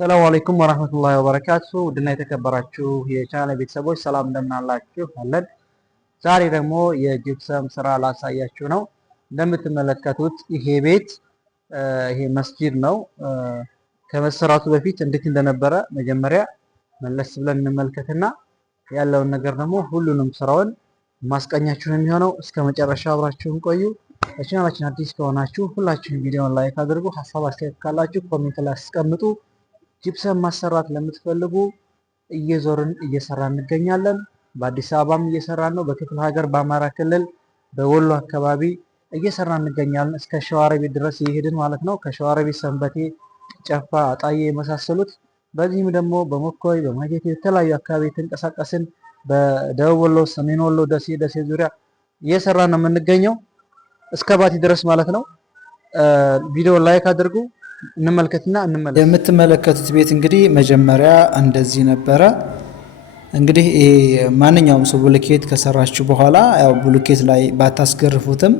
ሰላም አለይኩም ወራህመቱላሂ ወበረካቱ ውድና የተከበራችሁ የቻናል ቤተሰቦች ሰላም እንደምን አላችሁ? አለን። ዛሬ ደግሞ የጂፕሰም ስራ ላሳያችሁ ነው። እንደምትመለከቱት ይሄ ቤት ይሄ መስጂድ ነው። ከመሰራቱ በፊት እንዴት እንደነበረ መጀመሪያ መለስ ብለን እንመልከትና ያለውን ነገር ደግሞ ሁሉንም ስራውን ማስቀኛችሁ ነው የሚሆነው። እስከ መጨረሻ አብራችሁን ቆዩ። ለቻናላችን አዲስ ከሆናችሁ ሁላችሁም ቪዲዮውን ላይክ አድርጉ። ሀሳብ አስተያየት ካላችሁ ኮሜንት ላይ አስቀምጡ። ጂፕሰም ማሰራት ለምትፈልጉ እየዞርን እየሰራ እንገኛለን። በአዲስ አበባም እየሰራን ነው። በክፍለ ሀገር በአማራ ክልል በወሎ አካባቢ እየሰራ እንገኛለን። እስከ ሸዋሮቢት ድረስ እየሄድን ማለት ነው። ከሸዋሮቢት ሰንበቴ፣ ጨፋ፣ አጣዬ የመሳሰሉት በዚህም ደግሞ በመኮይ በማጀቴ የተለያዩ አካባቢ የተንቀሳቀስን በደቡብ ወሎ፣ ሰሜን ወሎ፣ ደሴ ዙሪያ እየሰራን ነው የምንገኘው እስከ ባቲ ድረስ ማለት ነው። ቪዲዮ ላይክ አድርጉ። እንመልከትና እንመለስ። የምትመለከቱት ቤት እንግዲህ መጀመሪያ እንደዚህ ነበረ። እንግዲህ ይሄ ማንኛውም ሰው ብሎኬት ከሰራችሁ በኋላ ያው ብሎኬት ላይ ባታስገርፉትም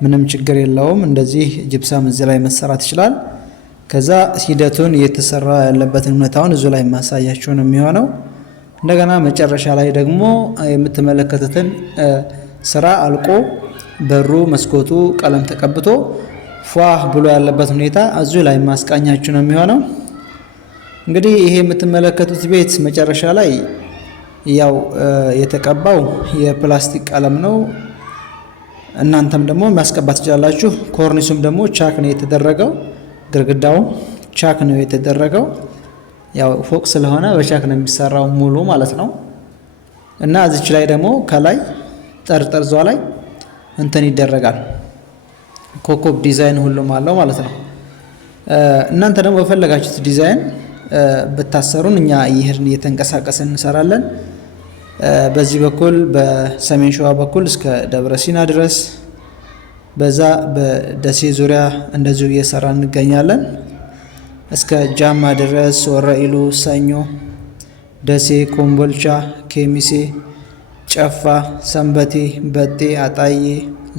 ምንም ችግር የለውም። እንደዚህ ጂፕሰም እዚህ ላይ መሰራት ይችላል። ከዛ ሂደቱን እየተሰራ ያለበትን ሁኔታውን እዚሁ ላይ ማሳያችሁ ነው የሚሆነው። እንደገና መጨረሻ ላይ ደግሞ የምትመለከቱትን ስራ አልቆ በሩ መስኮቱ ቀለም ተቀብቶ ፏ ብሎ ያለበት ሁኔታ እዚሁ ላይ ማስቃኛችሁ ነው የሚሆነው። እንግዲህ ይሄ የምትመለከቱት ቤት መጨረሻ ላይ ያው የተቀባው የፕላስቲክ ቀለም ነው። እናንተም ደግሞ ማስቀባት ትችላላችሁ። ኮርኒሱም ደግሞ ቻክ ነው የተደረገው። ግድግዳው ቻክ ነው የተደረገው። ያው ፎቅ ስለሆነ በቻክ ነው የሚሰራው ሙሉ ማለት ነው። እና እዚች ላይ ደግሞ ከላይ ጠርዟ ላይ እንትን ይደረጋል። ኮኮብ ዲዛይን ሁሉም አለው ማለት ነው። እናንተ ደግሞ በፈለጋችሁት ዲዛይን ብታሰሩን እኛ እየሄድን እየተንቀሳቀስን እንሰራለን። በዚህ በኩል በሰሜን ሸዋ በኩል እስከ ደብረ ሲና ድረስ፣ በዛ በደሴ ዙሪያ እንደዚሁ እየሰራ እንገኛለን። እስከ ጃማ ድረስ ወረኢሉ፣ ሰኞ፣ ደሴ፣ ኮምቦልቻ፣ ኬሚሴ፣ ጨፋ፣ ሰንበቴ፣ በጤ፣ አጣዬ፣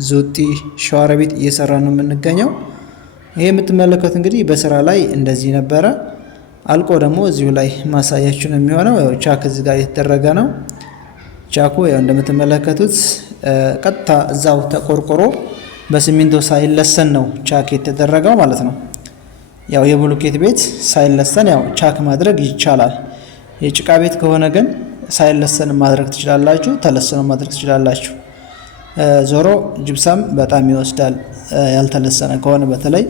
ዙጢ፣ ሸዋሮቢት እየሰራ ነው የምንገኘው። ይሄ የምትመለከቱት እንግዲህ በስራ ላይ እንደዚህ ነበረ። አልቆ ደግሞ እዚሁ ላይ ማሳያችሁ ነው የሚሆነው። ያው ቻክ እዚህ ጋር የተደረገ ነው። ቻኩ ያው እንደምትመለከቱት ቀጥታ እዛው ተቆርቆሮ በሲሚንቶ ሳይለሰን ነው ቻክ የተደረገው ማለት ነው። ያው የብሎኬት ቤት ሳይለሰን ያው ቻክ ማድረግ ይቻላል። የጭቃ ቤት ከሆነ ግን ሳይለሰን ማድረግ ትችላላችሁ፣ ተለሰነ ማድረግ ትችላላችሁ። ዞሮ ጂፕሰም በጣም ይወስዳል ያልተለሰነ ከሆነ፣ በተለይ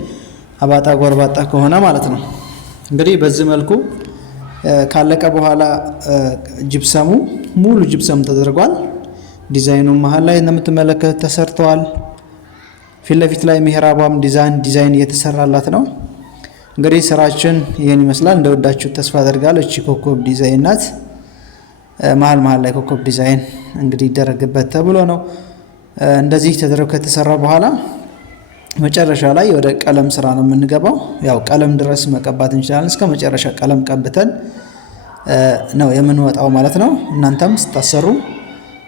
አባጣ ጎርባጣ ከሆነ ማለት ነው። እንግዲህ በዚህ መልኩ ካለቀ በኋላ ጂፕሰሙ ሙሉ ጂፕሰም ተደርጓል። ዲዛይኑ መሀል ላይ እንደምትመለከቱት ተሰርተዋል። ፊት ለፊት ላይ ሚህራቧም ዲዛይን እየተሰራላት ነው። እንግዲህ ስራችን ይሄን ይመስላል። እንደወዳችሁ ተስፋ አደርጋለሁ። እቺ ኮኮብ ዲዛይን ናት። መሀል ላይ ኮኮብ ዲዛይን እንግዲህ ይደረግበት ተብሎ ነው። እንደዚህ ተደረገ። ከተሰራ በኋላ መጨረሻ ላይ ወደ ቀለም ስራ ነው የምንገባው። ያው ቀለም ድረስ መቀባት እንችላለን። እስከ መጨረሻ ቀለም ቀብተን ነው የምንወጣው ማለት ነው። እናንተም ስታሰሩ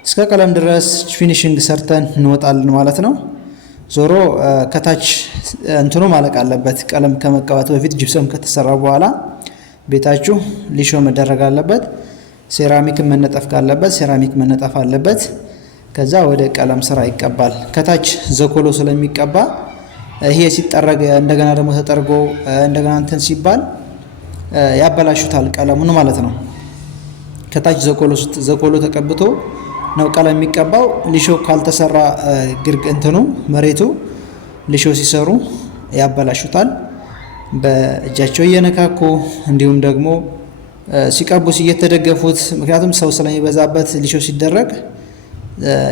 እስከ ቀለም ድረስ ፊኒሺንግ ሰርተን እንወጣለን ማለት ነው። ዞሮ ከታች እንትኑ ማለቅ አለበት። ቀለም ከመቀባቱ በፊት ጂፕሰም ከተሰራ በኋላ ቤታችሁ ሊሾ መደረግ አለበት። ሴራሚክ መነጠፍ ካለበት ሴራሚክ መነጠፍ አለበት። ከዛ ወደ ቀለም ስራ ይቀባል። ከታች ዘኮሎ ስለሚቀባ ይሄ ሲጠረግ እንደገና ደግሞ ተጠርጎ እንደገና እንትን ሲባል ያበላሹታል ቀለሙን ማለት ነው። ከታች ዘኮሎ ተቀብቶ ነው ቀለም የሚቀባው። ሊሾ ካልተሰራ እንትኑ መሬቱ ሊሾ ሲሰሩ ያበላሹታል በእጃቸው እየነካኩ፣ እንዲሁም ደግሞ ሲቀቡ እየተደገፉት። ምክንያቱም ሰው ስለሚበዛበት ሊሾ ሲደረግ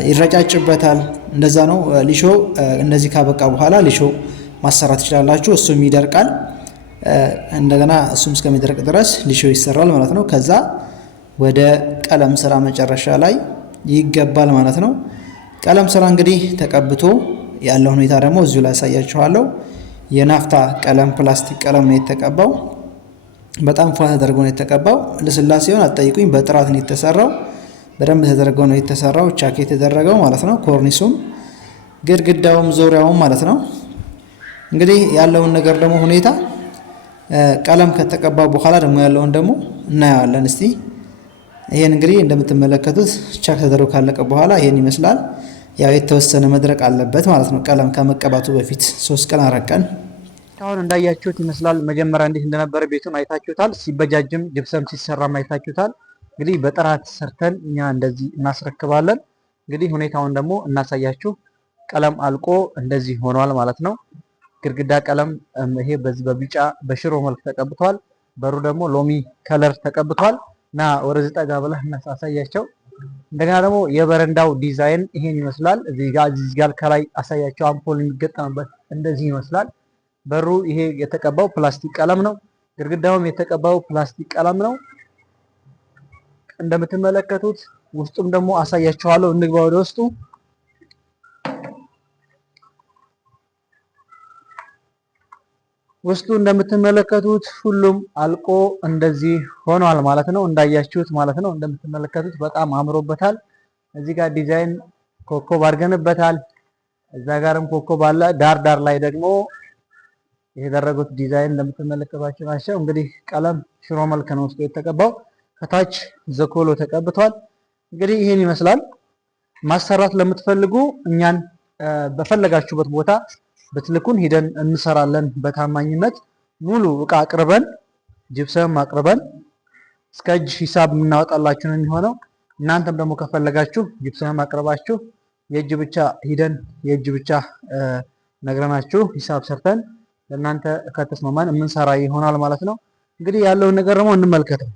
ይረጫጭበታል። እንደዛ ነው። ሊሾ እንደዚህ ካበቃ በኋላ ሊሾ ማሰራት ትችላላችሁ። እሱም ይደርቃል። እንደገና እሱም እስከሚደርቅ ድረስ ሊሾ ይሰራል ማለት ነው። ከዛ ወደ ቀለም ስራ መጨረሻ ላይ ይገባል ማለት ነው። ቀለም ስራ እንግዲህ ተቀብቶ ያለው ሁኔታ ደግሞ እዚሁ ላይ ያሳያችኋለሁ። የናፍታ ቀለም ፕላስቲክ ቀለም ነው የተቀባው። በጣም ፏ ተደርጎ ነው የተቀባው። ለስላሴውን አትጠይቁኝ፣ በጥራት ነው የተሰራው። በደንብ ተደርጎ ነው የተሰራው። ቻክ የተደረገው ማለት ነው። ኮርኒሱም ግድግዳውም ዙሪያውም ማለት ነው። እንግዲህ ያለውን ነገር ደግሞ ሁኔታ ቀለም ከተቀባ በኋላ ደግሞ ያለውን ደግሞ እናየዋለን። እስቲ ይሄን እንግዲህ እንደምትመለከቱት ቻክ ተደርጎ ካለቀ በኋላ ይሄን ይመስላል። ያው የተወሰነ መድረቅ አለበት ማለት ነው፣ ቀለም ከመቀባቱ በፊት 3 ቀን 4 ቀን። አሁን እንዳያችሁት ይመስላል። መጀመሪያ እንዴት እንደነበረ ቤቱን አይታችሁታል። ሲበጃጅም ጅብሰም ሲሰራም አይታችሁታል። እንግዲህ በጥራት ሰርተን እኛ እንደዚህ እናስረክባለን። እንግዲህ ሁኔታውን ደግሞ እናሳያችሁ። ቀለም አልቆ እንደዚህ ሆኗል ማለት ነው። ግድግዳ ቀለም ይሄ በዚህ በቢጫ በሽሮ መልክ ተቀብቷል። በሩ ደግሞ ሎሚ ከለር ተቀብቷል። እና ወደዚህ ጠጋ ብለህ እናሳያቸው። እንደገና ደግሞ የበረንዳው ዲዛይን ይሄን ይመስላል። እዚህ ጋር ከላይ አሳያቸው። አምፖል የሚገጠምበት እንደዚህ ይመስላል። በሩ ይሄ የተቀባው ፕላስቲክ ቀለም ነው። ግድግዳውም የተቀባው ፕላስቲክ ቀለም ነው እንደምትመለከቱት። ውስጡም ደግሞ አሳያችኋለሁ። እንግባ ወደ ውስጡ። ውስጡ እንደምትመለከቱት ሁሉም አልቆ እንደዚህ ሆኗል ማለት ነው። እንዳያችሁት ማለት ነው። እንደምትመለከቱት በጣም አምሮበታል። እዚህ ጋር ዲዛይን ኮከብ አድርገንበታል። እዛ ጋርም ኮከብ አለ። ዳር ዳር ላይ ደግሞ የተደረጉት ዲዛይን እንደምትመለከቷቸው ናቸው። እንግዲህ ቀለም ሽሮ መልክ ነው ውስጡ የተቀባው። ከታች ዘኮሎ ተቀብቷል። እንግዲህ ይሄን ይመስላል። ማሰራት ለምትፈልጉ እኛን በፈለጋችሁበት ቦታ ብትልኩን ሂደን እንሰራለን። በታማኝነት ሙሉ እቃ አቅርበን ጅብሰም አቅርበን እስከ እጅ ሂሳብ የምናወጣላችሁ ነው የሚሆነው። እናንተም ደግሞ ከፈለጋችሁ ጅብሰም አቅርባችሁ የእጅ ብቻ ሂደን የእጅ ብቻ ነግረናችሁ ሂሳብ ሰርተን ለእናንተ ከተስማማን የምንሰራ ይሆናል ማለት ነው። እንግዲህ ያለውን ነገር ደግሞ እንመልከተው።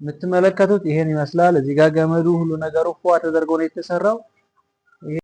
የምትመለከቱት ይሄን ይመስላል። እዚህ ጋር ገመዱ ሁሉ ነገሩ ፏ ተደርጎ ነው የተሰራው።